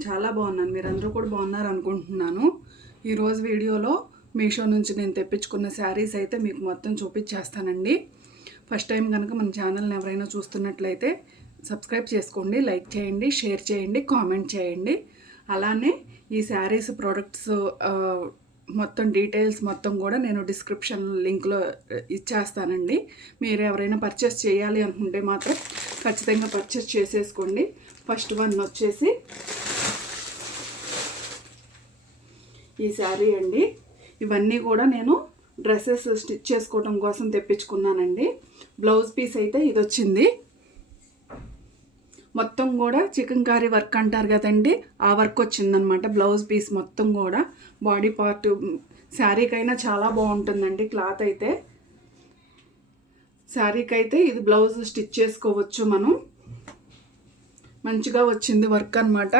నేను చాలా బాగున్నాను. మీరందరూ కూడా బాగున్నారు అనుకుంటున్నాను. ఈరోజు వీడియోలో మీషో నుంచి నేను తెప్పించుకున్న శారీస్ అయితే మీకు మొత్తం చూపించేస్తానండి. ఫస్ట్ టైం కనుక మన ఛానల్ని ఎవరైనా చూస్తున్నట్లయితే సబ్స్క్రైబ్ చేసుకోండి, లైక్ చేయండి, షేర్ చేయండి, కామెంట్ చేయండి. అలానే ఈ శారీస్ ప్రోడక్ట్స్ మొత్తం డీటెయిల్స్ మొత్తం కూడా నేను డిస్క్రిప్షన్ లింక్లో ఇచ్చేస్తానండి. మీరు ఎవరైనా పర్చేస్ చేయాలి అనుకుంటే మాత్రం ఖచ్చితంగా పర్చేస్ చేసేసుకోండి. ఫస్ట్ వన్ వచ్చేసి ఈ శారీ అండి. ఇవన్నీ కూడా నేను డ్రెస్సెస్ స్టిచ్ చేసుకోవడం కోసం తెప్పించుకున్నానండి. బ్లౌజ్ పీస్ అయితే ఇది వచ్చింది. మొత్తం కూడా చికెన్ కారీ వర్క్ అంటారు కదండి, ఆ వర్క్ వచ్చిందనమాట. బ్లౌజ్ పీస్ మొత్తం కూడా బాడీ పార్ట్ శారీకైనా చాలా బాగుంటుందండి. క్లాత్ అయితే శారీకి అయితే ఇది బ్లౌజ్ స్టిచ్ చేసుకోవచ్చు మనం. మంచిగా వచ్చింది వర్క్ అనమాట.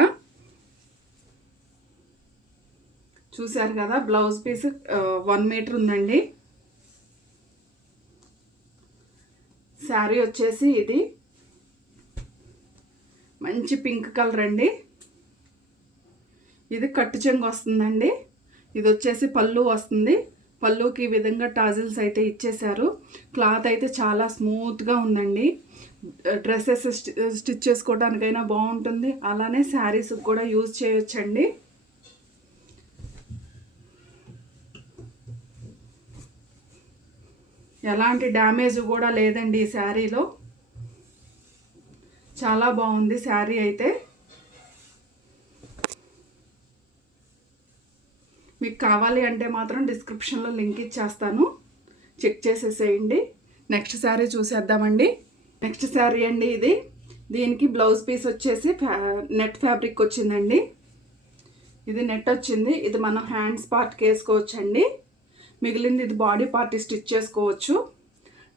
చూశారు కదా, బ్లౌజ్ పీస్ 1 మీటర్ ఉందండి. శారీ వచ్చేసి ఇది మంచి పింక్ కలర్ అండి. ఇది కట్టు చెంగు వస్తుందండి. ఇది వచ్చేసి పళ్ళు వస్తుంది. పళ్ళుకి ఈ విధంగా టాజిల్స్ అయితే ఇచ్చేశారు. క్లాత్ అయితే చాలా స్మూత్గా ఉందండి. డ్రెస్సెస్ స్టిచ్ చేసుకోవడానికైనా బాగుంటుంది. అలానే శారీస్కి కూడా యూజ్ చేయొచ్చండి. ఎలాంటి డ్యామేజ్ కూడా లేదండి ఈ శారీలో. చాలా బాగుంది శారీ అయితే. మీకు కావాలి అంటే మాత్రం డిస్క్రిప్షన్లో లింక్ ఇచ్చేస్తాను, చెక్ చేసేసేయండి. నెక్స్ట్ శారీ చూసేద్దామండి. నెక్స్ట్ శారీ అండి ఇది. దీనికి బ్లౌజ్ పీస్ వచ్చేసి నెట్ ఫ్యాబ్రిక్ వచ్చిందండి. ఇది నెట్ వచ్చింది. ఇది మనం హ్యాండ్స్ పార్ట్కి వేసుకోవచ్చండి. మిగిలింది ఇది బాడీ పార్ట్ స్టిచ్ చేసుకోవచ్చు.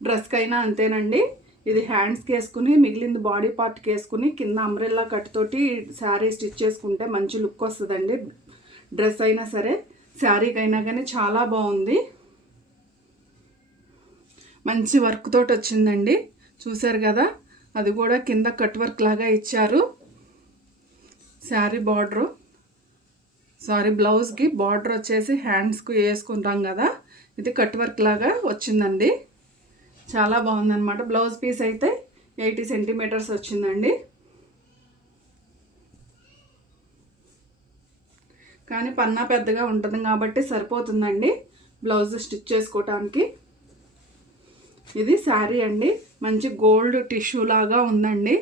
డ్రెస్కి అయినా అంతేనండి. ఇది హ్యాండ్స్కి వేసుకుని మిగిలింది బాడీ పార్ట్కి వేసుకుని కింద అంబ్రెల్లా కట్ తోటి శారీ స్టిచ్ చేసుకుంటే మంచి లుక్ వస్తుందండి. డ్రెస్ అయినా సరే, శారీకి అయినా కానీ చాలా బాగుంది. మంచి వర్క్ తోటి వచ్చిందండి. చూసారు కదా, అది కూడా కింద కట్ వర్క్ లాగా ఇచ్చారు. శారీ బార్డరు బ్లౌజ్కి బార్డర్ వచ్చేసి హ్యాండ్స్కి వేసుకుంటాం కదా, ఇది కట్ వర్క్ లాగా వచ్చిందండి. చాలా బాగుందన్నమాట. బ్లౌజ్ పీస్ అయితే 80 సెంటీమీటర్స్ వచ్చిందండి. కానీ పన్నా పెద్దగా ఉంటుంది కాబట్టి సరిపోతుందండి బ్లౌజ్ స్టిచ్ చేసుకోవటానికి. ఇది శారీ అండి. మంచి గోల్డ్ టిష్యూ లాగా ఉందండి.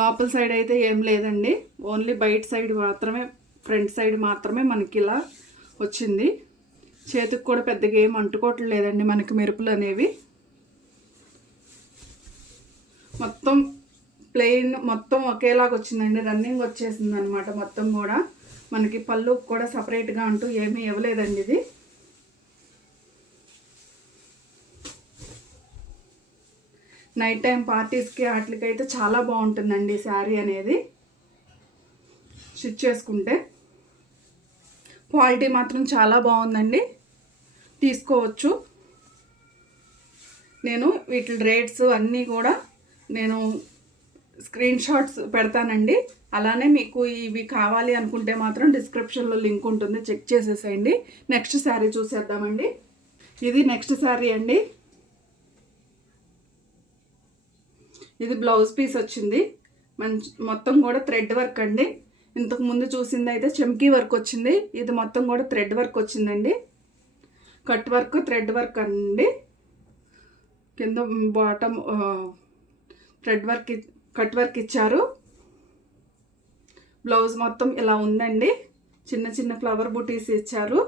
లోపల సైడ్ అయితే ఏం లేదండి, ఓన్లీ బయట సైడ్ మాత్రమే, ఫ్రంట్ సైడ్ మాత్రమే మనకి ఇలా వచ్చింది. చేతికి కూడా పెద్దగా ఏం అంటుకోవట్లేదండి మనకి మెరుపులు అనేవి. మొత్తం ప్లెయిన్ మొత్తం ఒకేలాగా వచ్చిందండి. రన్నింగ్ వచ్చేసింది అనమాట. మొత్తం కూడా మనకి పళ్ళు కూడా సపరేట్గా అంటూ ఏమీ ఇవ్వలేదండి. ఇది నైట్ టైం పార్టీస్కి వాటికైతే చాలా బాగుంటుందండి శారీ అనేది స్టిచ్ చేసుకుంటే. క్వాలిటీ మాత్రం చాలా బాగుందండి, తీసుకోవచ్చు. నేను వీటి రేట్స్ అన్నీ కూడా నేను స్క్రీన్ షాట్స్ పెడతానండి. అలానే మీకు ఇవి కావాలి అనుకుంటే మాత్రం డిస్క్రిప్షన్లో లింక్ ఉంటుంది, చెక్ చేసేసేయండి. నెక్స్ట్ శారీ చూసేద్దామండి. ఇది నెక్స్ట్ శారీ అండి. ఇది బ్లౌజ్ పీస్ వచ్చింది. మొత్తం కూడా థ్రెడ్ వర్క్ అండి. ఇంతకు ముందు చూసింది అయితే చెమ్కీ వర్క్ వచ్చింది. ఇది మొత్తం కూడా థ్రెడ్ వర్క్ వచ్చిందండి. కట్ వర్క్, థ్రెడ్ వర్క్ అండి. కింద bottom thread work, cut work ఇచ్చారు. బ్లౌజ్ మొత్తం ఇలా ఉందండి. చిన్న చిన్న ఫ్లవర్ బూటీస్ ఇచ్చారు.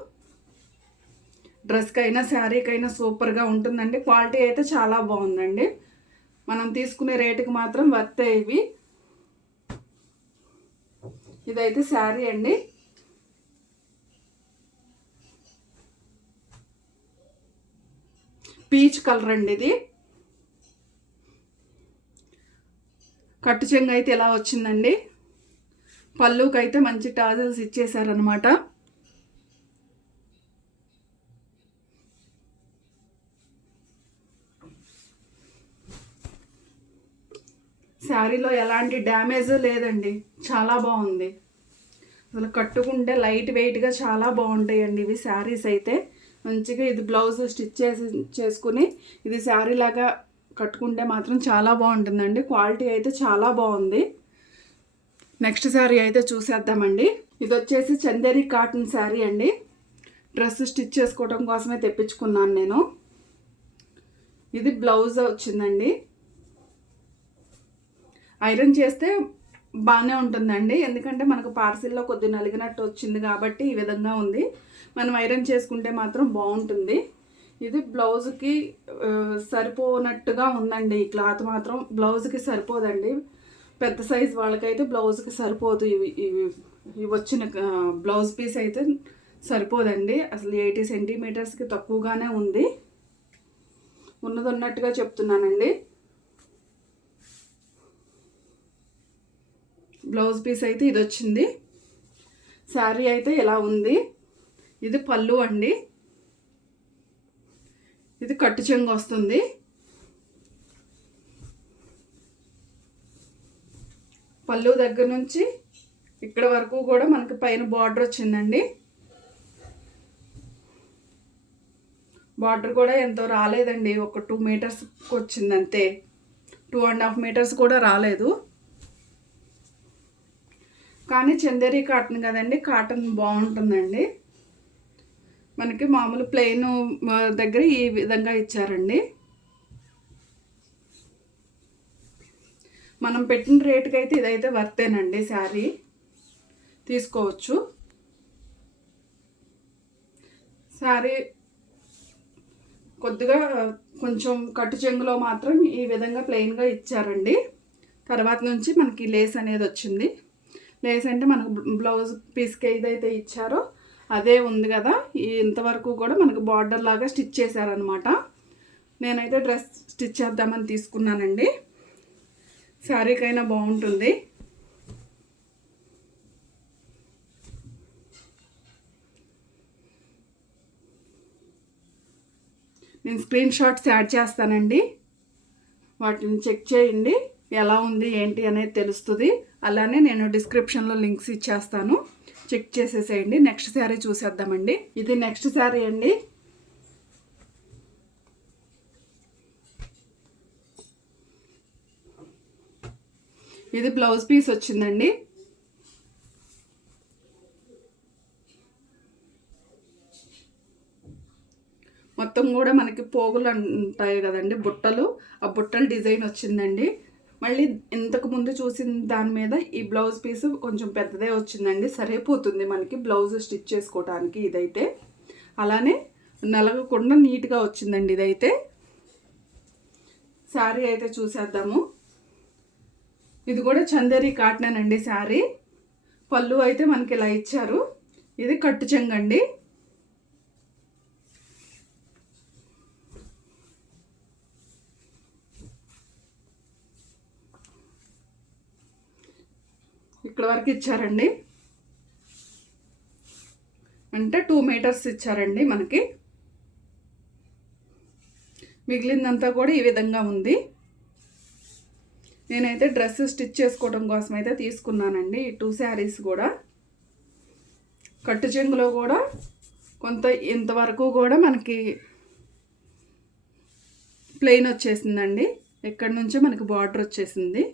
డ్రెస్కైనా శారీకైనా సూపర్గా ఉంటుందండి. క్వాలిటీ అయితే చాలా బాగుందండి. మనం తీసుకునే రేటుకి మాత్రం వర్తే ఇవి. ఇదైతే శారీ అండి. పీచ్ కలర్ అండి. ఇది కట్టు చెంగు అయితే ఇలా వచ్చిందండి. పళ్ళుకి అయితే మంచి టాజల్స్ ఇచ్చేసారనమాట. శారీలో ఎలాంటి డ్యామేజ్ లేదండి, చాలా బాగుంది. అసలు కట్టుకుంటే లైట్ వెయిట్గా చాలా బాగుంటాయండి ఇవి శారీస్ అయితే. మంచిగా ఇది బ్లౌజ్ స్టిచ్ చేసుకుని ఇది శారీ లాగా కట్టుకుంటే మాత్రం చాలా బాగుంటుందండి. క్వాలిటీ అయితే చాలా బాగుంది. నెక్స్ట్ శారీ అయితే చూసేద్దామండి. ఇది వచ్చేసి చందేరి కాటన్ శారీ అండి. డ్రెస్ స్టిచ్ చేసుకోవడం కోసమే తెప్పించుకున్నాను నేను. ఇది బ్లౌజ్ వచ్చిందండి. ఐరన్ చేస్తే బాగానే ఉంటుందండి, ఎందుకంటే మనకు పార్సిల్లో కొద్దిగా నలిగినట్టు వచ్చింది కాబట్టి ఈ విధంగా ఉంది. మనం ఐరన్ చేసుకుంటే మాత్రం బాగుంటుంది. ఇది బ్లౌజ్కి సరిపోనట్టుగా ఉందండి. ఈ క్లాత్ మాత్రం బ్లౌజ్కి సరిపోదండి. పెద్ద సైజ్ వాళ్ళకైతే బ్లౌజ్కి సరిపోదు. ఇవి వచ్చిన బ్లౌజ్ పీస్ అయితే సరిపోదండి. అసలు 80 సెంటీమీటర్స్కి తక్కువగానే ఉంది. ఉన్నది ఉన్నట్టుగా చెప్తున్నానండి. బ్లౌజ్ పీస్ అయితే ఇది వచ్చింది. శారీ అయితే ఇలా ఉంది. ఇది పళ్ళు అండి. ఇది కట్టు చెంగు వస్తుంది. పళ్ళు దగ్గర నుంచి ఇక్కడ వరకు కూడా మనకి పైన బార్డర్ వచ్చిందండి. బార్డర్ కూడా ఎంతో రాలేదండి, ఒక 2 మీటర్స్ వచ్చింది అంతే. 2.5 మీటర్స్ కూడా రాలేదు. కానీ చందేరి కాటన్ కదండి, కాటన్ బాగుంటుందండి. మనకి మామూలు ప్లెయిన్ దగ్గర ఈ విధంగా ఇచ్చారండి. మనం పెట్టిన రేటుకి అయితే ఇదైతే వర్తేనండి. శారీ తీసుకోవచ్చు. శారీ కొద్దిగా కొంచెం కట్టు చెంగులో మాత్రం ఈ విధంగా ప్లెయిన్గా ఇచ్చారండి. తర్వాత నుంచి మనకి లేస్ అనేది వచ్చింది. లేస్ అంటే మనకు బ్లౌజ్ పీస్కి ఏదైతే ఇచ్చారో అదే ఉంది కదా. ఇంతవరకు కూడా మనకు బార్డర్ లాగా స్టిచ్ చేశారనమాట. నేనైతే డ్రెస్ స్టిచ్ చేద్దామని తీసుకున్నానండి. శారీకైనా బాగుంటుంది. నేను స్క్రీన్ షాట్స్ యాడ్ చేస్తానండి, వాటిని చెక్ చేయండి. ఎలా ఉంది ఏంటి అనేది తెలుస్తుంది. అలానే నేను డిస్క్రిప్షన్లో లింక్స్ ఇచ్చేస్తాను, చెక్ చేసేసేయండి. నెక్స్ట్ శారీ చూసేద్దామండి. ఇది నెక్స్ట్ శారీ అండి. ఇది బ్లౌజ్ పీస్ వచ్చిందండి. మొత్తం కూడా మనకి పోగులు ఉంటాయి కదండి, బుట్టలు. ఆ బుట్టలు డిజైన్ వచ్చిందండి. మళ్ళీ ఇంతకు ముందు చూసిన దాని మీద ఈ బ్లౌజ్ పీస్ కొంచెం పెద్దదే వచ్చిందండి. సరిపోతుంది మనకి బ్లౌజ్ స్టిచ్ చేసుకోవడానికి ఇదైతే. అలానే నలగకుండా నీట్గా వచ్చిందండి ఇదైతే. శారీ అయితే చూసేద్దాము. ఇది కూడా చందేరి కాటన్ అండి శారీ. పళ్ళు అయితే మనకి ఇలా ఇచ్చారు. ఇది కట్టు చెంగండి. ఇక్కడ వరకు ఇచ్చారండి, అంటే 2 మీటర్స్ ఇచ్చారండి మనకి. మిగిలిందంతా కూడా ఈ విధంగా ఉంది. నేనైతే డ్రెస్ స్టిచ్ చేసుకోవడం కోసం అయితే తీసుకున్నానండి ఈ 2 శారీస్ కూడా. కట్టు చెంగులో కూడా కొంత ఇంతవరకు కూడా మనకి ప్లెయిన్ వచ్చేసిందండి. ఎక్కడి నుంచో మనకి బార్డర్ వచ్చేసింది.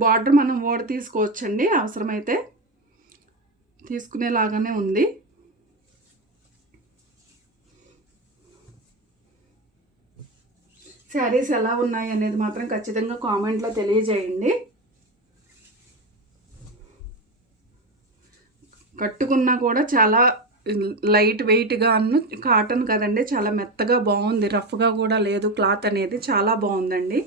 బార్డర్ మనం ఓడ తీసుకోవచ్చండి, అవసరమైతే తీసుకునేలాగానే ఉంది. శారీస్ ఎలా ఉన్నాయి అనేది మాత్రం ఖచ్చితంగా కామెంట్లో తెలియజేయండి. కట్టుకున్నా కూడా చాలా లైట్ వెయిట్గా కాటన్ కదండి, చాలా మెత్తగా బాగుంది. రఫ్గా కూడా లేదు. క్లాత్ అనేది చాలా బాగుందండి.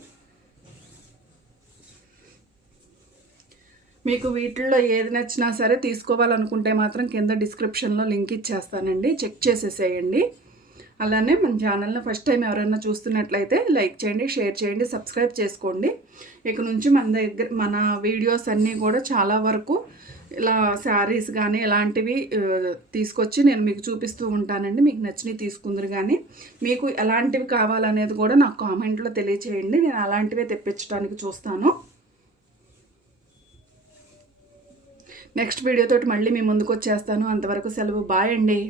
మీకు వీటిల్లో ఏది నచ్చినా సరే తీసుకోవాలనుకుంటే మాత్రం కింద డిస్క్రిప్షన్లో లింక్ ఇచ్చేస్తానండి, చెక్ చేసేసేయండి. అలానే మన ఛానల్ని ఫస్ట్ టైం ఎవరైనా చూస్తున్నట్లయితే లైక్ చేయండి, షేర్ చేయండి, సబ్స్క్రైబ్ చేసుకోండి. ఇక నుంచి మన వీడియోస్ అన్నీ కూడా చాలా వరకు ఇలా శారీస్ కానీ ఇలాంటివి తీసుకొచ్చి నేను మీకు చూపిస్తూ ఉంటానండి. మీకు నచ్చినవి తీసుకుందరు కానీ మీకు ఎలాంటివి కావాలనేది కూడా నాకు కామెంట్లో తెలియచేయండి. నేను అలాంటివే తెప్పించడానికి చూస్తాను. నెక్స్ట్ వీడియోతోటి మళ్ళీ మీ ముందుకు వచ్చేస్తాను. అంతవరకు సెలవు. బాయ్ అండి.